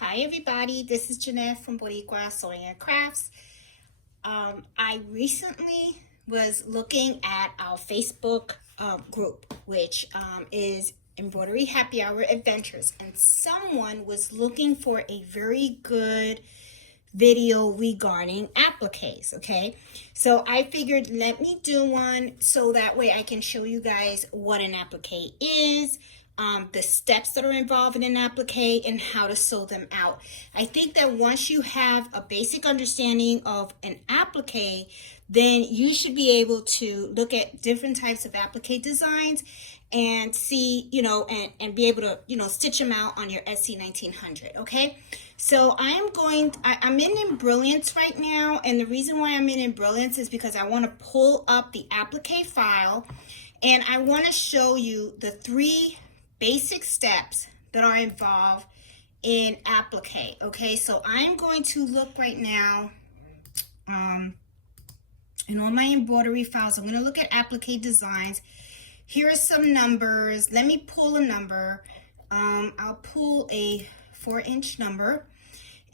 Hi everybody, this is Jeanette from Boricua Sewing and Crafts. I recently was looking at our Facebook group, which is Embroidery Happy Hour Adventures, and someone was looking for a very good video regarding appliques. Okay, so I figured let me do one so that way I can show you guys what an applique is, the steps that are involved in an applique, and how to sew them out. I think that once you have a basic understanding of an applique, then you should be able to look at different types of applique designs and see, and be able to, stitch them out on your SC1900. Okay, so I'm in Brilliance right now, and the reason why I'm in Brilliance is because I want to pull up the applique file, and I want to show you the 3 basic steps that are involved in applique. Okay, so I'm going to look right now in all my embroidery files. I'm going to look at applique designs. Here are some numbers. Let me pull a number. I'll pull a 4-inch number,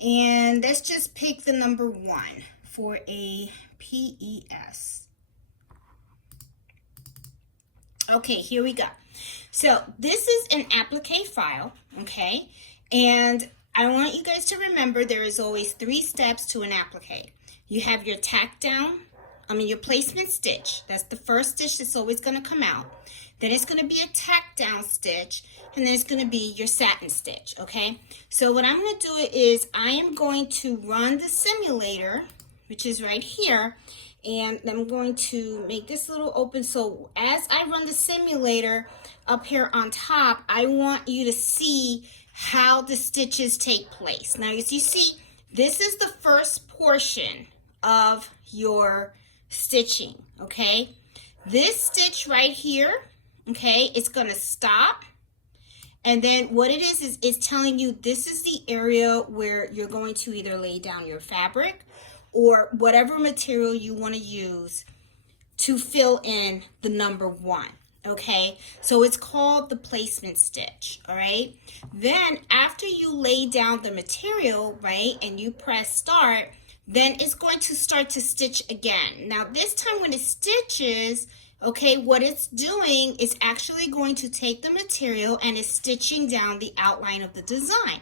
and let's just pick the number 1 for a PES. Okay, here we go. So this is an applique file, okay? And I want you guys to remember there is always 3 steps to an applique. You have your your placement stitch. That's the first stitch that's always going to come out. Then it's going to be a tack down stitch, and then it's going to be your satin stitch, okay? So what I'm going to do is I am going to run the simulator, which is right here, and I'm going to make this little open. So as I run the simulator up here on top, I want you to see how the stitches take place. Now, as you see, this is the first portion of your stitching, okay? This stitch right here, okay, it's gonna stop, and then what it is it's telling you this is the area where you're going to either lay down your fabric or whatever material you want to use to fill in the number 1. Okay, so it's called the placement stitch. All right, then after you lay down the material, right, and you press start, then it's going to start to stitch again. Now this time when it stitches, okay, what it's doing is actually going to take the material and is stitching down the outline of the design.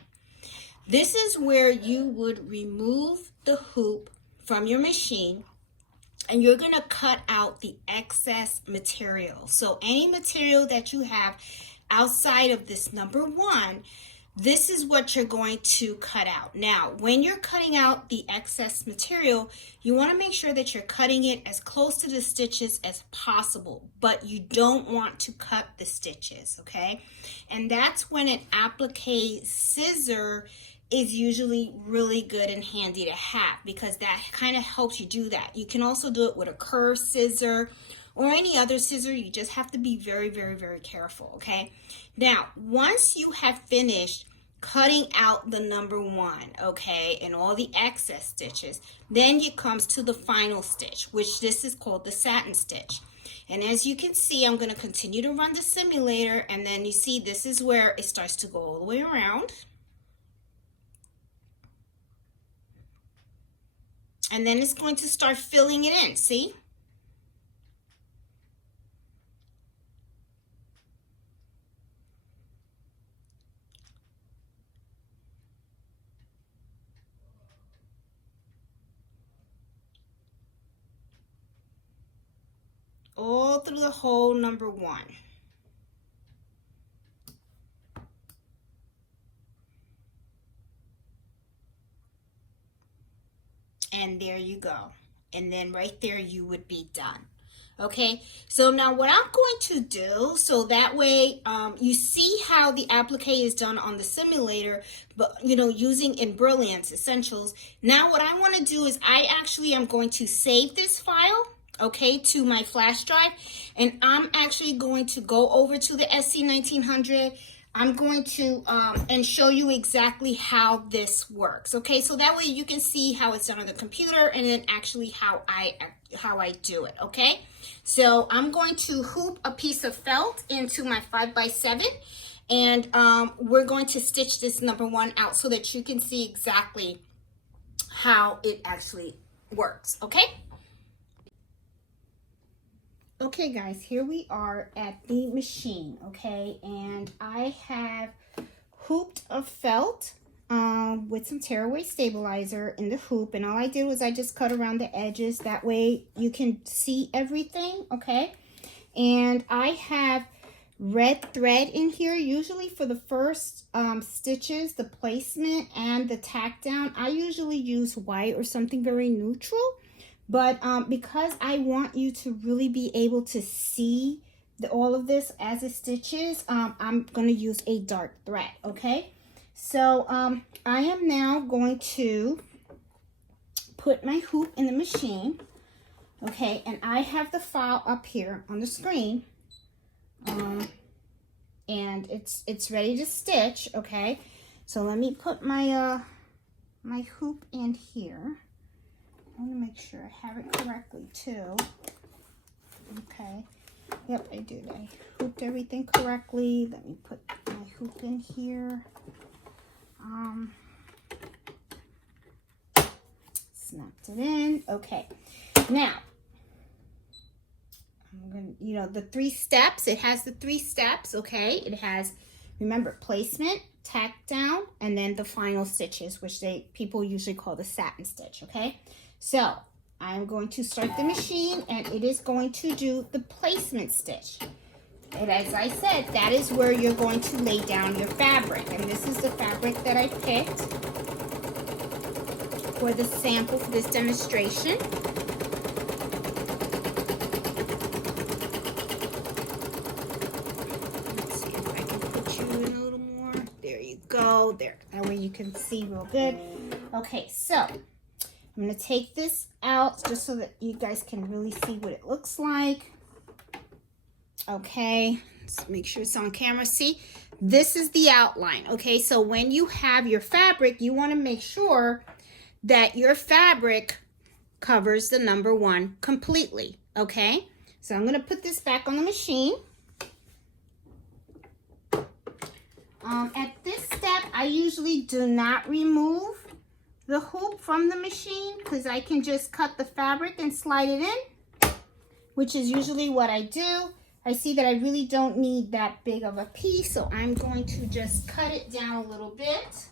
This is where you would remove the hoop from your machine, and you're going to cut out the excess material. So any material that you have outside of this number 1, this is what you're going to cut out. Now, when you're cutting out the excess material, you want to make sure that you're cutting it as close to the stitches as possible, but you don't want to cut the stitches, okay? And that's when an applique scissor is usually really good and handy to have, because that kind of helps you do that. You can also do it with a curved scissor or any other scissor. You just have to be very, very, very careful, okay? Now, once you have finished cutting out the number 1, okay, and all the excess stitches, then it comes to the final stitch, which this is called the satin stitch. And as you can see, I'm going to continue to run the simulator, and then you see this is where it starts to go all the way around. And then it's going to start filling it in, see? All through the whole number 1. And there you go. And then right there you would be done. Okay, so now what I'm going to do, so that way you see how the applique is done on the simulator, but using in Brilliance Essentials. Now what I want to do is I actually am going to save this file, okay, to my flash drive, and I'm actually going to go over to the SC1900. I'm going to and show you exactly how this works, okay? So that way you can see how it's done on the computer, and then actually how I do it, okay? So I'm going to hoop a piece of felt into my 5x7, And we're going to stitch this number 1 out so that you can see exactly how it actually works, okay? Okay guys, here we are at the machine, okay? And I have hooped a felt with some tearaway stabilizer in the hoop, and all I did was I just cut around the edges. That way you can see everything, okay? And I have red thread in here, usually for the first stitches, the placement and the tack down. I usually use white or something very neutral, but because I want you to really be able to see all of this as it stitches, I'm going to use a dark thread, okay? So I am now going to put my hoop in the machine, okay? And I have the file up here on the screen, and it's ready to stitch, okay? So let me put my my hoop in here. I want to make sure I have it correctly too. Okay. Yep, I did. I hooped everything correctly. Let me put my hoop in here. Snapped it in. Okay. Now, I'm gonna, you know, the 3 steps. It has the 3 steps. Okay. It has, remember, placement, tack down, and then the final stitches, which people usually call the satin stitch. Okay. So I'm going to start the machine, and it is going to do the placement stitch. And as I said, that is where you're going to lay down your fabric. And this is the fabric that I picked for the sample for this demonstration. Let's see if I can put you in a little more. There you go. There. That way you can see real good. Okay, so I'm going to take this out just so that you guys can really see what it looks like. Okay, let's make sure it's on camera. See, this is the outline. Okay, so when you have your fabric, you want to make sure that your fabric covers the number 1 completely. Okay, so I'm going to put this back on the machine. At this step, I usually do not remove the hoop from the machine because I can just cut the fabric and slide it in, which is usually what I do. I see that I really don't need that big of a piece, so I'm going to just cut it down a little bit.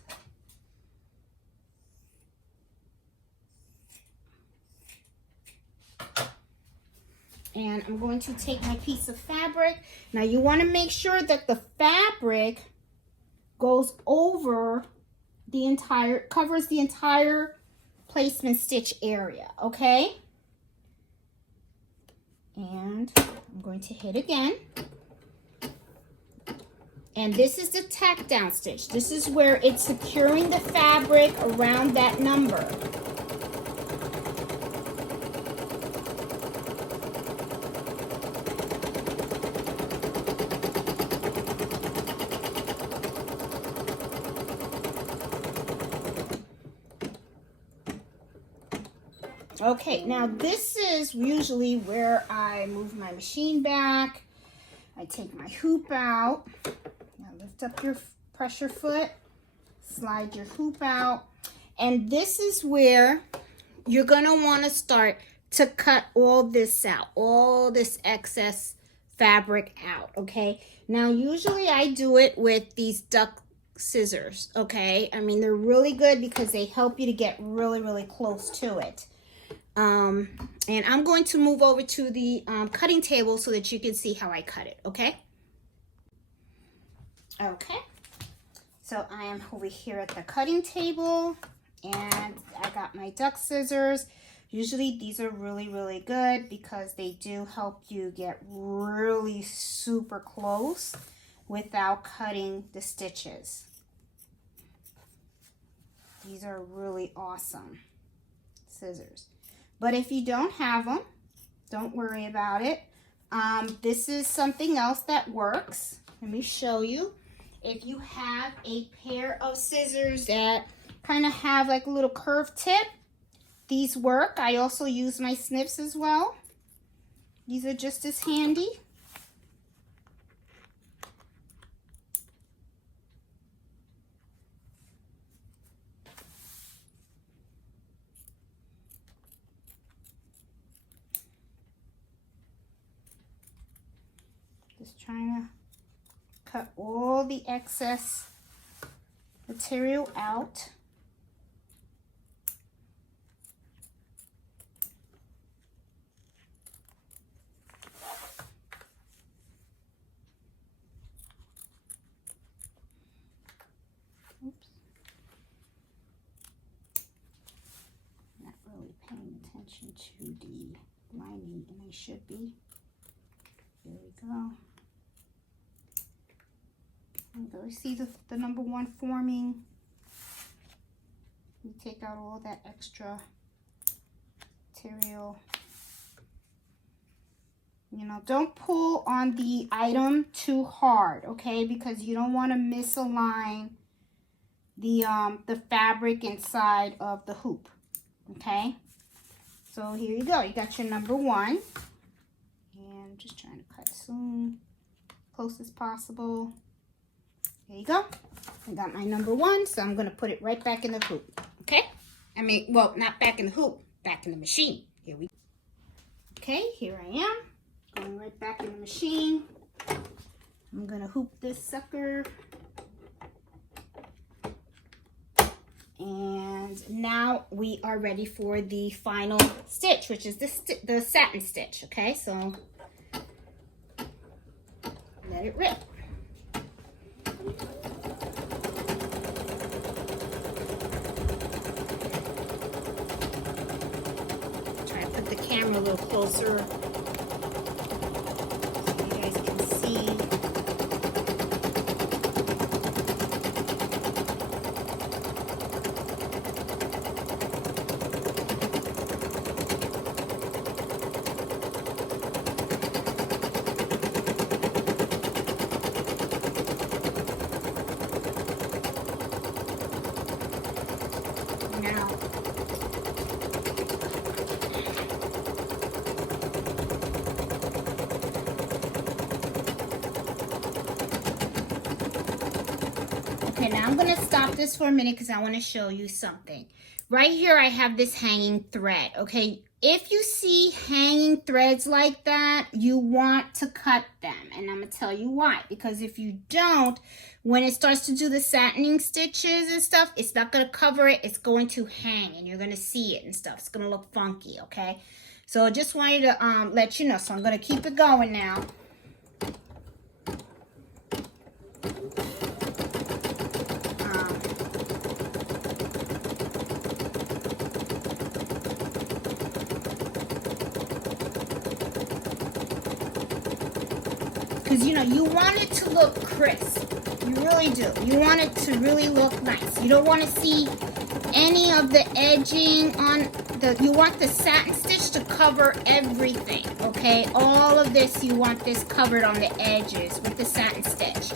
And I'm going to take my piece of fabric. Now you want to make sure that the fabric goes over the entire, covers the entire placement stitch area, okay? And I'm going to hit again. And this is the tack down stitch. This is where it's securing the fabric around that number. Okay, now this is usually where I move my machine back. I take my hoop out. Now lift up your pressure foot, slide your hoop out. And this is where you're gonna wanna start to cut all this out, all this excess fabric out, okay? Now, usually I do it with these duck scissors, okay? I mean, they're really good because they help you to get really, really close to it. And I'm going to move over to the cutting table so that you can see how I cut it, okay? Okay, so I am over here at the cutting table, and I got my duck scissors. Usually these are really, really good because they do help you get really super close without cutting the stitches. These are really awesome scissors. But if you don't have them, don't worry about it. This is something else that works. Let me show you. If you have a pair of scissors that kind of have like a little curved tip, these work. I also use my snips as well. These are just as handy. Just trying to cut all the excess material out. Oops. Not really paying attention to the lining, and I should be. There we go. And there, see the number one forming. You take out all that extra material. You know, don't pull on the item too hard, okay? Because you don't want to misalign the fabric inside of the hoop, okay? So here you go. You got your number one. And I'm just trying to cut soon, close as possible. There you go. I got my number one, so I'm going to put it right back in the hoop, okay? I mean, well, not back in the hoop, back in the machine. Here we go. Okay, here I am. Going right back in the machine. I'm going to hoop this sucker. And now we are ready for the final stitch, which is the satin stitch, okay? So let it rip. Try to put the camera a little closer so you guys can see. Okay, now I'm going to stop this for a minute because I want to show you something. Right here, I have this hanging thread, okay? If you see hanging threads like that, you want to cut them. And I'm going to tell you why. Because if you don't, when it starts to do the satining stitches and stuff, it's not going to cover it. It's going to hang and you're going to see it and stuff. It's going to look funky, okay? So I just wanted to let you know. So I'm going to keep it going now. Because, you know, you want it to look crisp. You really do. You want it to really look nice. You don't want to see any of the edging on the... You want the satin stitch to cover everything, okay? All of this, you want this covered on the edges with the satin stitch.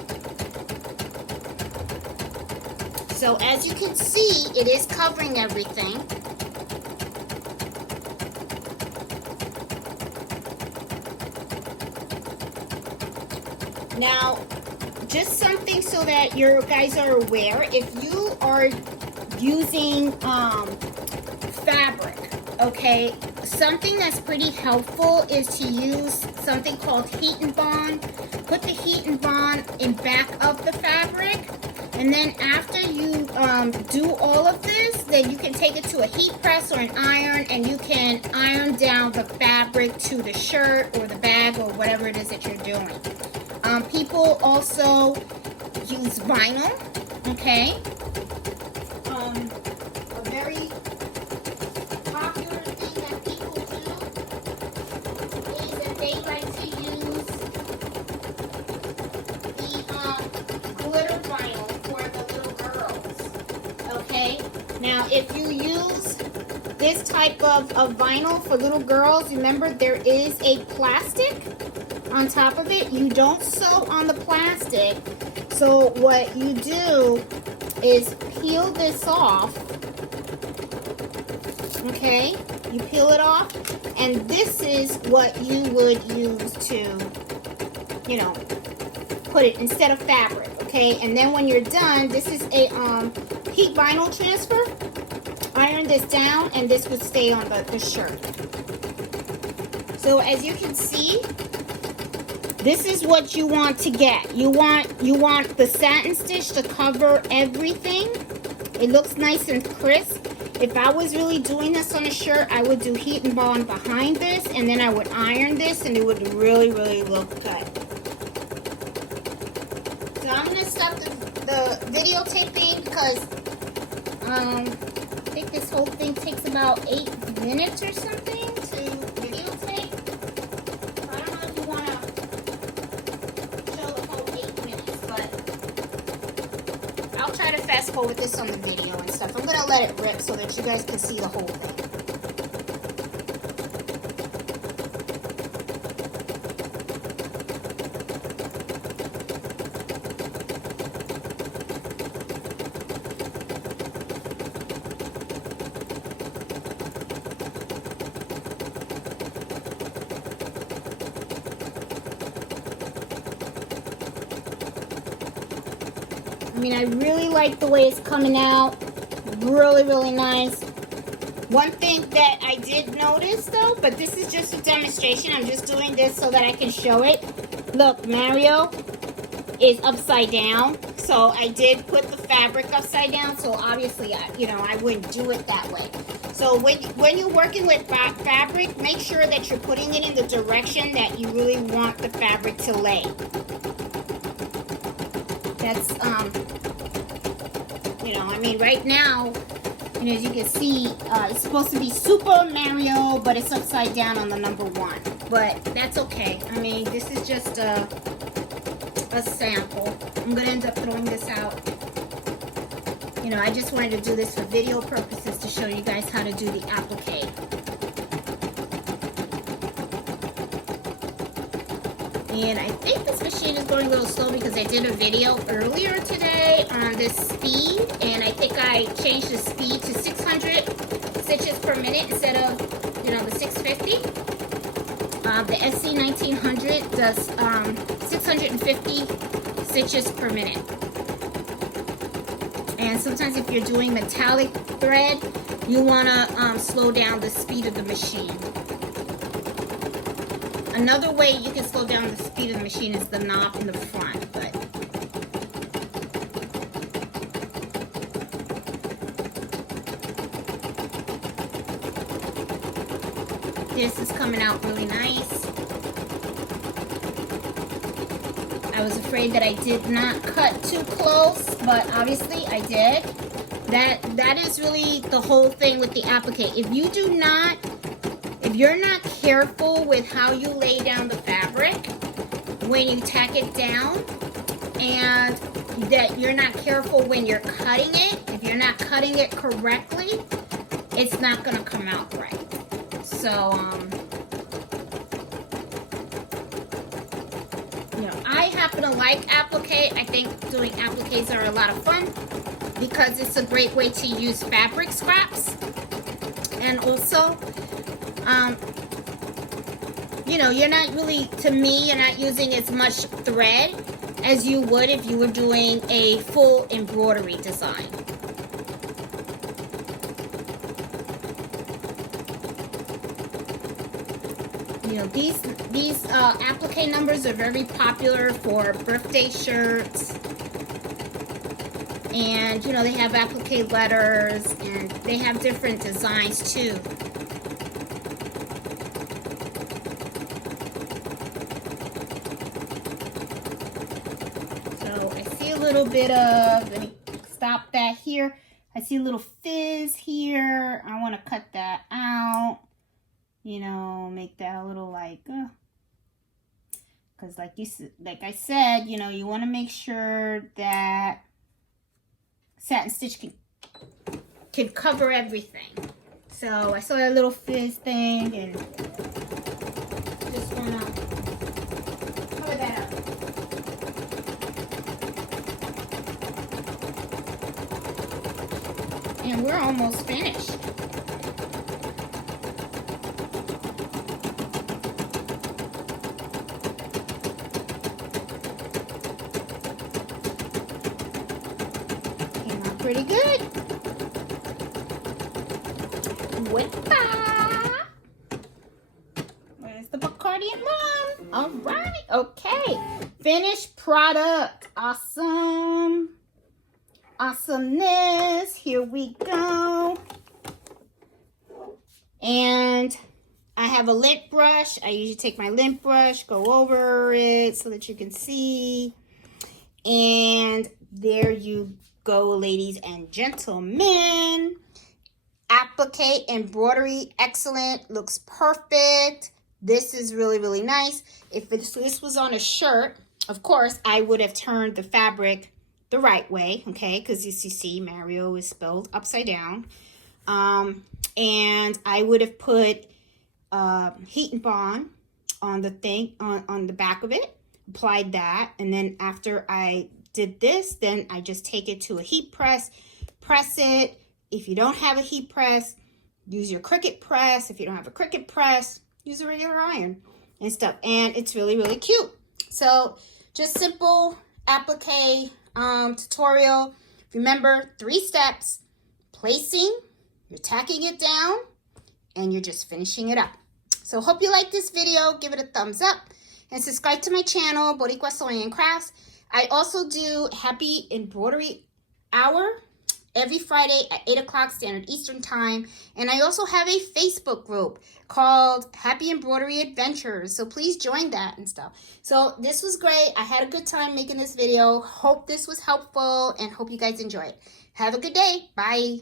So, as you can see, it is covering everything. Now, just something so that you guys are aware, if you are using fabric, okay, something that's pretty helpful is to use something called heat and bond. Put the heat and bond in back of the fabric, and then after you do all of this, then you can take it to a heat press or an iron, and you can iron down the fabric to the shirt or the bag or whatever it is that you're doing. People also use vinyl, okay? A very popular thing that people do is that they like to use the glitter vinyl for the little girls, okay? Now, if you use this type of vinyl for little girls, remember there is a plastic on top of it. You don't sew on the plastic. So what you do is peel this off. Okay? You peel it off. And this is what you would use to, you know, put it instead of fabric. Okay? And then when you're done, this is a heat vinyl transfer. Iron this down and this would stay on the shirt. So as you can see, this is what you want to get. You want the satin stitch to cover everything. It looks nice and crisp. If I was really doing this on a shirt, I would do heat and bond behind this, and then I would iron this, and it would really, really look good. So I'm gonna stop the videotaping because I think this whole thing takes about 8 minutes or something to videotape. I don't know if you want to show the whole 8 minutes, but I'll try to fast forward this on the video and stuff. I'm going to let it rip so that you guys can see the whole thing. I mean, I really like the way it's coming out. Really, really nice. One thing that I did notice though, but this is just a demonstration. I'm just doing this so that I can show it. Look, Mario is upside down. So I did put the fabric upside down. So obviously, I wouldn't do it that way. So when you're working with fabric, make sure that you're putting it in the direction that you really want the fabric to lay. That's, I mean, right now, as you can see, it's supposed to be Super Mario, but it's upside down on the number 1. But that's okay. I mean, this is just a sample. I'm going to end up throwing this out. I just wanted to do this for video purposes to show you guys how to do the applique. And I think this machine is going a little slow because I did a video earlier today on this speed, and I think I changed the speed to 600 stitches per minute instead of, the 650. The SC1900 does 650 stitches per minute. And sometimes if you're doing metallic thread, you want to slow down the speed of the machine. Another way you can slow down the speed of the machine is the knob in the front, but this is coming out really nice. I was afraid that I did not cut too close, but obviously I did. That is really the whole thing with the applique. If you're not careful with how you lay down the fabric when you tack it down, and that you're not careful when you're cutting it, if you're not cutting it correctly, it's not going to come out right. So, I happen to like applique. I think doing appliques are a lot of fun because it's a great way to use fabric scraps. And also, you're not really, to me, you're not using as much thread as you would if you were doing a full embroidery design. These applique numbers are very popular for birthday shirts. And, they have applique letters, and they have different designs too. A little bit of, let me stop that here. I see a little fizz here. I want to cut that out. Make that a little because like I said, you want to make sure that satin stitch can cover everything. So I saw that little fizz thing and just want to cover that up. And we're almost finished. Came out pretty good. Whip-a! Where's the Bacardi and rum? All right. Okay, finished product. Awesome. Awesomeness. Here we go. And I have a lint brush. I usually take my lint brush, go over it so that you can see. And there you go, ladies and gentlemen. Applique embroidery, excellent. Looks perfect. This is really, really nice. If this was on a shirt, of course, I would have turned the fabric the right way, okay? Because as you see, Mario is spelled upside down. And I would have put heat and bond on the thing, on the back of it, applied that, and then after I did this, then I just take it to a heat press, press it. If you don't have a heat press, use your Cricut press. If you don't have a Cricut press, use a regular iron and stuff. And it's really, really cute. So just simple applique tutorial. Remember, 3 steps: placing, you're tacking it down, and you're just finishing it up. So hope you like this video. Give it a thumbs up and subscribe to my channel, Boricua Sewing and Crafts. I also do Happy Embroidery Hour every Friday at 8 o'clock Standard Eastern Time. And I also have a Facebook group called Happy Embroidery Adventures. So please join that and stuff. So this was great. I had a good time making this video. Hope this was helpful and hope you guys enjoy it. Have a good day. Bye.